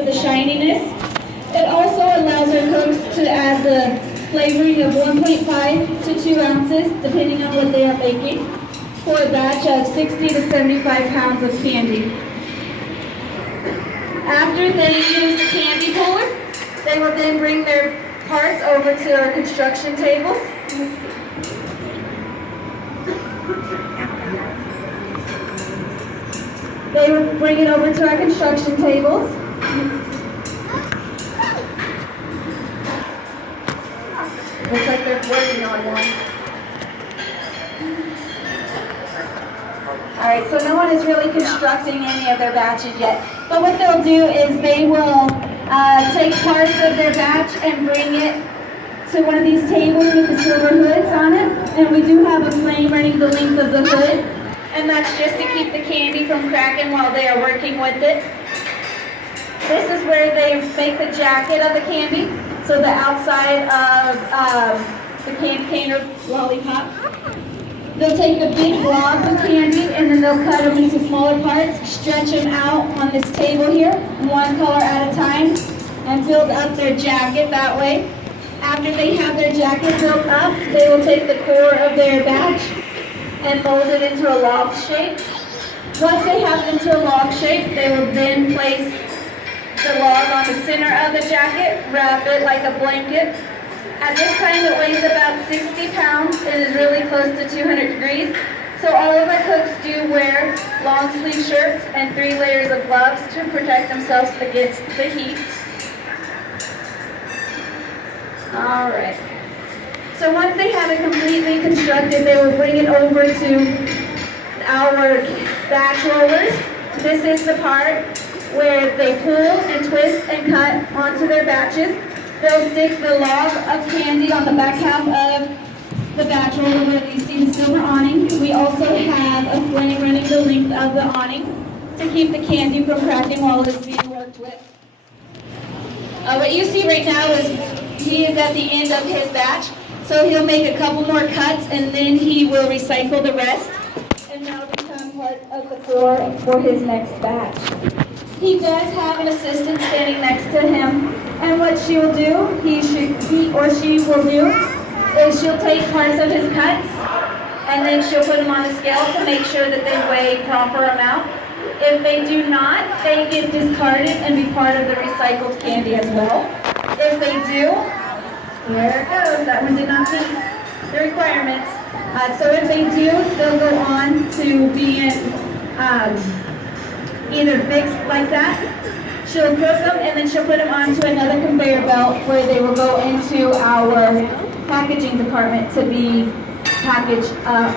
for the shininess. It also allows our cooks to add the flavoring of 1.5 to 2 ounces, depending on what they are making, for a batch of 60 to 75 pounds of candy. After they use the candy puller, they will then bring their parts over to our construction tables. They will bring it over to our construction tables. Looks like they're working on one. All right, so no one is really constructing any of their batches yet. But what they'll do is they will take parts of their batch and bring it to one of these tables with the silver hoods on it. And we do have a flame running the length of the hood. And that's just to keep the candy from cracking while they are working with it. This is where they make the jacket of the candy. So the outside of the candy cane or lollipop. They'll take the big blobs of candy and then they'll cut them into smaller parts, stretch them out on this table here, one color at a time, and build up their jacket that way. After they have their jacket built up, they will take the core of their batch and mold it into a log shape. Once they have it into a log shape, they will then place the log on the center of the jacket, wrap it like a blanket. At this time it weighs about 60 pounds and is really close to 200 degrees. So all of our cooks do wear long sleeve shirts and 3 layers of gloves to protect themselves against the heat. All right. So once they have it completely constructed, they will bring it over to our batch rollers. This is the part where they pull and twist and cut onto their batches. They'll stick the log of candy on the back half of the batch roller where you see the silver awning. We also have a flame running the length of the awning to keep the candy from cracking while it's being worked with. What you see right now is he is at the end of his batch. So he'll make a couple more cuts and then he will recycle the rest. And that'll become part of the core for his next batch. He does have an assistant standing next to him. And what she will do, he or she will do, is she'll take parts of his cuts and then she'll put them on the scale to make sure that they weigh proper amount. If they do not, they get discarded and be part of the recycled candy as well. If they do, there it goes. That one did not meet the requirements. So if they do, they'll go on to be either fixed like that. She'll cook them and then she'll put them onto another conveyor belt where they will go into our packaging department to be packaged up.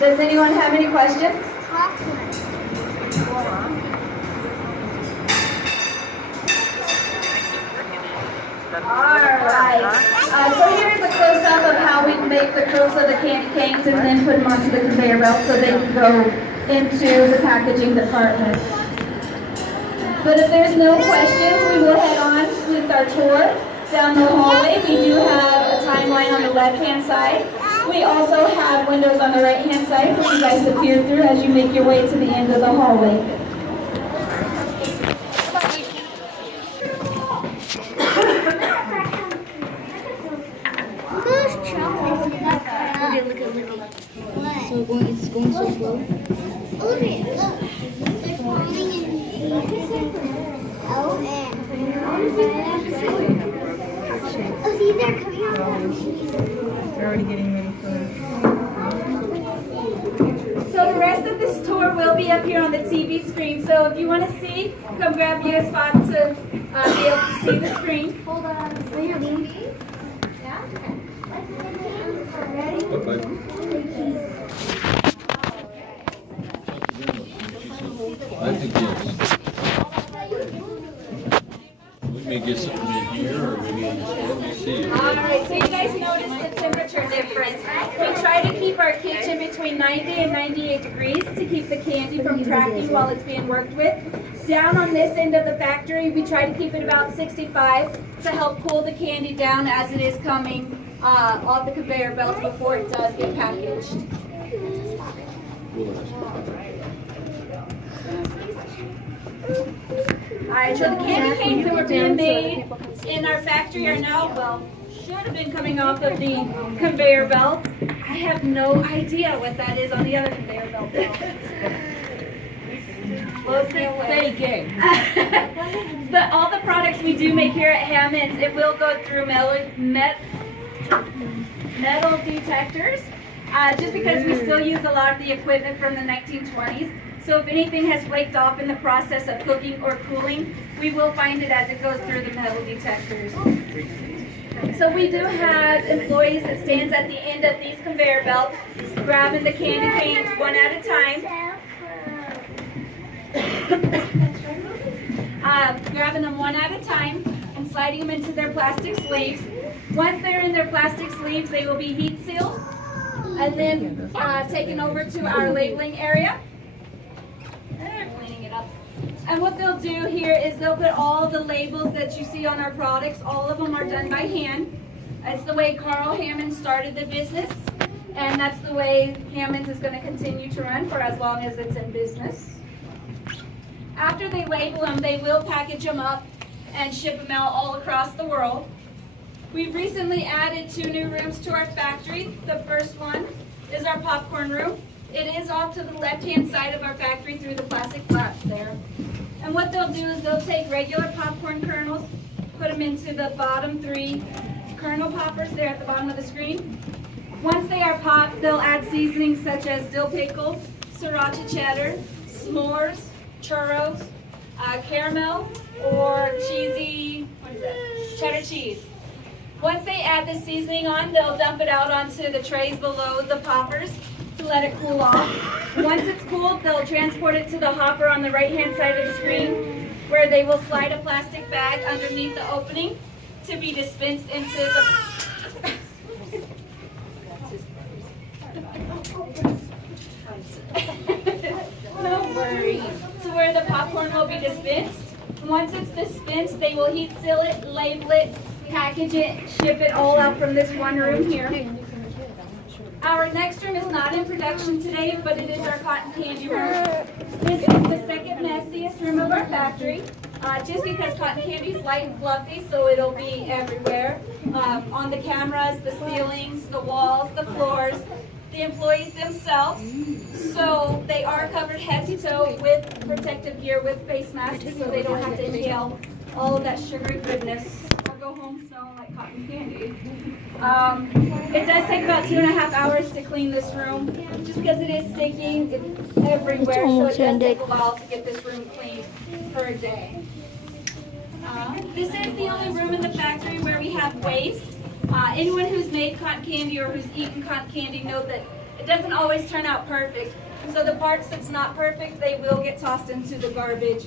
Does anyone have any questions? Alright, so here's a close-up of how we make the kernels of the candy canes and then put them onto the conveyor belt so they can go into the packaging department. But if there's no questions, we will head on with our tour down the hallway. We do have a timeline on the left-hand side. We also have windows on the right-hand side for you guys to peer through as you make your way to the end of the hallway. It's going so slow. Look at it, look. They're falling in Oh, see, they're coming out. They're already getting ready for So the rest of this tour will be up here on the TV screen. So if you want to see, come grab you a spot to be able to see the screen. Hold on. Ready? Yeah? Ready? I think yes. We may get something in here or maybe in the store. We'll see. Alright, so you guys notice the temperature difference. We try to keep our kitchen between 90 and 98 degrees to keep the candy from cracking while it's being worked with. Down on this end of the factory, we try to keep it about 65 to help cool the candy down as it is coming off the conveyor belt before it does get packaged. Alright, so the candy canes that were being made in our factory are now, well, should have been coming off of the conveyor belt. I have no idea what that is on the other conveyor belt now. Well, say gay. But all the products we do make here at Hammond's, it will go through metal detectors, just because we still use a lot of the equipment from the 1920s. So if anything has flaked off in the process of cooking or cooling, we will find it as it goes through the metal detectors. So we do have employees that stands at the end of these conveyor belts, grabbing the candy canes one at a time. Grabbing them one at a time and sliding them into their plastic sleeves. Once they're in their plastic sleeves, they will be heat sealed and then taken over to our labeling area. They're cleaning it up. And what they'll do here is they'll put all the labels that you see on our products, all of them are done by hand. That's the way Carl Hammond started the business, and that's the way Hammond's is going to continue to run for as long as it's in business. After they label them, they will package them up and ship them out all across the world. We've recently added 2 new rooms to our factory. The first one is our popcorn room. It is off to the left-hand side of our factory through the plastic flaps there. And what they'll do is they'll take regular popcorn kernels, put them into the bottom 3 kernel poppers there at the bottom of the screen. Once they are popped, they'll add seasonings such as dill pickle, sriracha cheddar, s'mores, churros, caramel, or cheesy, cheddar cheese. Once they add the seasoning on, they'll dump it out onto the trays below the poppers to let it cool off. Once it's cooled, they'll transport it to the hopper on the right-hand side of the screen, where they will slide a plastic bag underneath the opening to be dispensed into the... No worries. To where the popcorn will be dispensed. Once it's dispensed, they will heat seal it, label it, package it, ship it all out from this one room here. Our next room is not in production today, but it is our cotton candy room. This is the second messiest room of our factory, just because cotton candy is light and fluffy, so it'll be everywhere. On the cameras, the ceilings, the walls, the floors, the employees themselves. So they are covered head to toe with protective gear, with face masks, so they don't have to inhale all of that sugary goodness or go home smelling like cotton candy. It does take about 2.5 hours to clean this room, just because it is sticking everywhere, so it does take a while to get this room cleaned per day. This is the only room in the factory where we have waste. Anyone who's made cotton candy or who's eaten cotton candy know that it doesn't always turn out perfect. So the parts that's not perfect, they will get tossed into the garbage.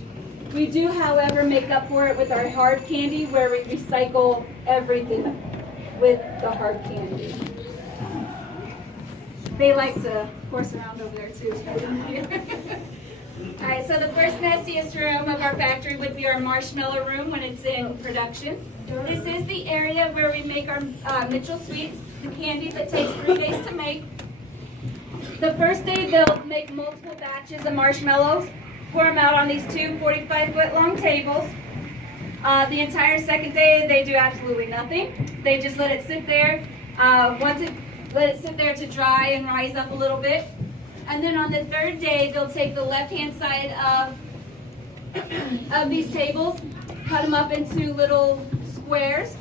We do, however, make up for it with our hard candy, where we recycle everything with the hard candy. They like to horse around over there too. Alright, so the first messiest room of our factory would be our marshmallow room when it's in production. This is the area where we make our Mitchell Sweets, the candy that takes 3 days to make. The first day they'll make multiple batches of marshmallows, pour them out on these 2 45-foot long tables. The entire second day they do absolutely nothing. They just let it sit there. Let it sit there to dry and rise up a little bit. And then on the 3rd day, they'll take the left-hand side of these tables, cut them up into little squares.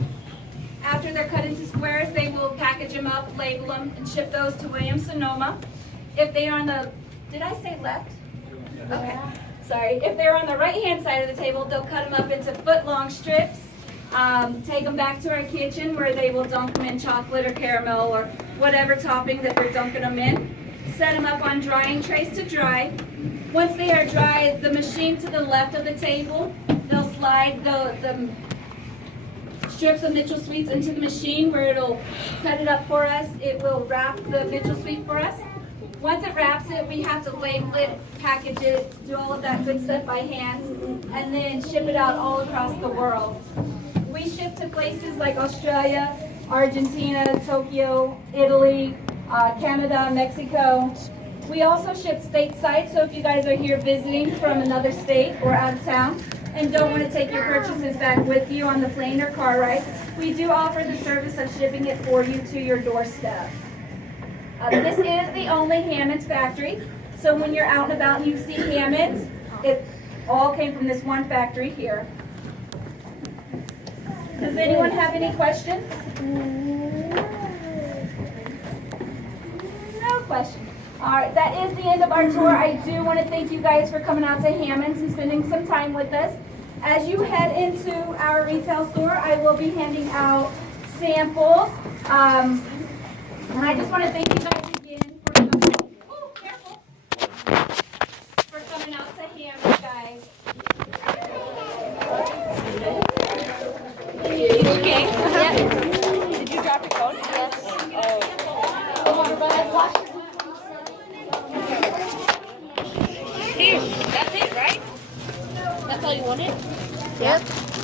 After they're cut into squares, they will package them up, label them, and ship those to Williams-Sonoma. If they are on the, did I say left? Okay, sorry. If they're on the right-hand side of the table, they'll cut them up into foot-long strips, take them back to our kitchen where they will dunk them in chocolate or caramel or whatever topping that they're dunking them in. Set them up on drying trays to dry. Once they are dry, the machine to the left of the table, they'll slide the strips of Mitchell Sweets into the machine where it'll cut it up for us. It will wrap the Mitchell Sweet for us. Once it wraps it, we have to label it, package it, do all of that good stuff by hand, and then ship it out all across the world. We ship to places like Australia, Argentina, Tokyo, Italy, Canada, Mexico. We also ship stateside, so if you guys are here visiting from another state or out of town and don't want to take your purchases back with you on the plane or car ride, we do offer the service of shipping it for you to your doorstep. This is the only Hammonds factory, so when you're out and about and you see Hammonds, it all came from this one factory here. Does anyone have any questions? No questions. All right, that is the end of our tour. I do want to thank you guys for coming out to Hammonds and spending some time with us. As you head into our retail store, I will be handing out samples. And I just want to thank you guys again for coming. Oh, careful. For coming out to Hammonds, guys. Okay. Yep. Did you drop your phone? Yes. Here, that's it, right? That's all you wanted? Yep.